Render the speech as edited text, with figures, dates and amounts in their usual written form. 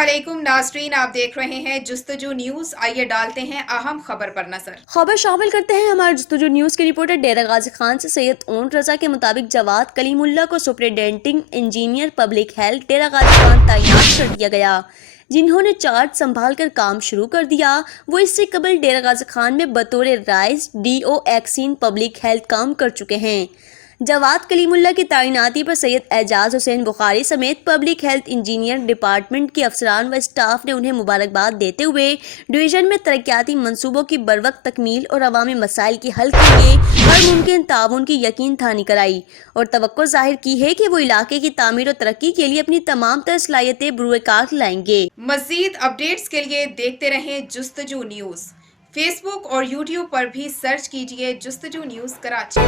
अस्सलामुअलैकुम नाज़रीन, आप देख रहे हैं जुस्तजू न्यूज़। आइए डालते हैं अहम खबर पर नजर। खबर शामिल करते हैं हमारे जुस्तजू न्यूज़ के रिपोर्टर डेरा गाजी खान से। सैयद ओन रजा के मुताबिक जवाद कलीमुल्लाह को सुपरिटेंडिंग इंजीनियर पब्लिक हेल्थ डेरा गाजी खान तैनात कर दिया गया, जिन्होंने चार्ज संभाल कर काम शुरू कर दिया। वो इससे कबल डेरा गाजी खान में बतौर राइस DO एक्सीन पब्लिक हेल्थ काम कर चुके हैं। जवाद कलीमुल्लाह की तैनाती पर सैयद एजाज हुसैन बुखारी समेत पब्लिक हेल्थ इंजीनियर डिपार्टमेंट के अफसरान व स्टाफ ने उन्हें मुबारकबाद देते हुए डिवीजन में तरक्याती मंसूबों की बरवक्त तकमील और अवामी मसाइल के हल के लिए हर मुमकिन ताउन की यकीन दहानी कराई और तवक्को जाहिर की है कि वो इलाके की तामीर और तरक्की के लिए अपनी तमाम तर सलाहियतें बुरुएकार लाएंगे। मज़ीद अपडेट्स के लिए देखते रहें जुस्तजू न्यूज़। फेसबुक और YouTube पर भी सर्च कीजिए जुस्तजू न्यूज़ कराची।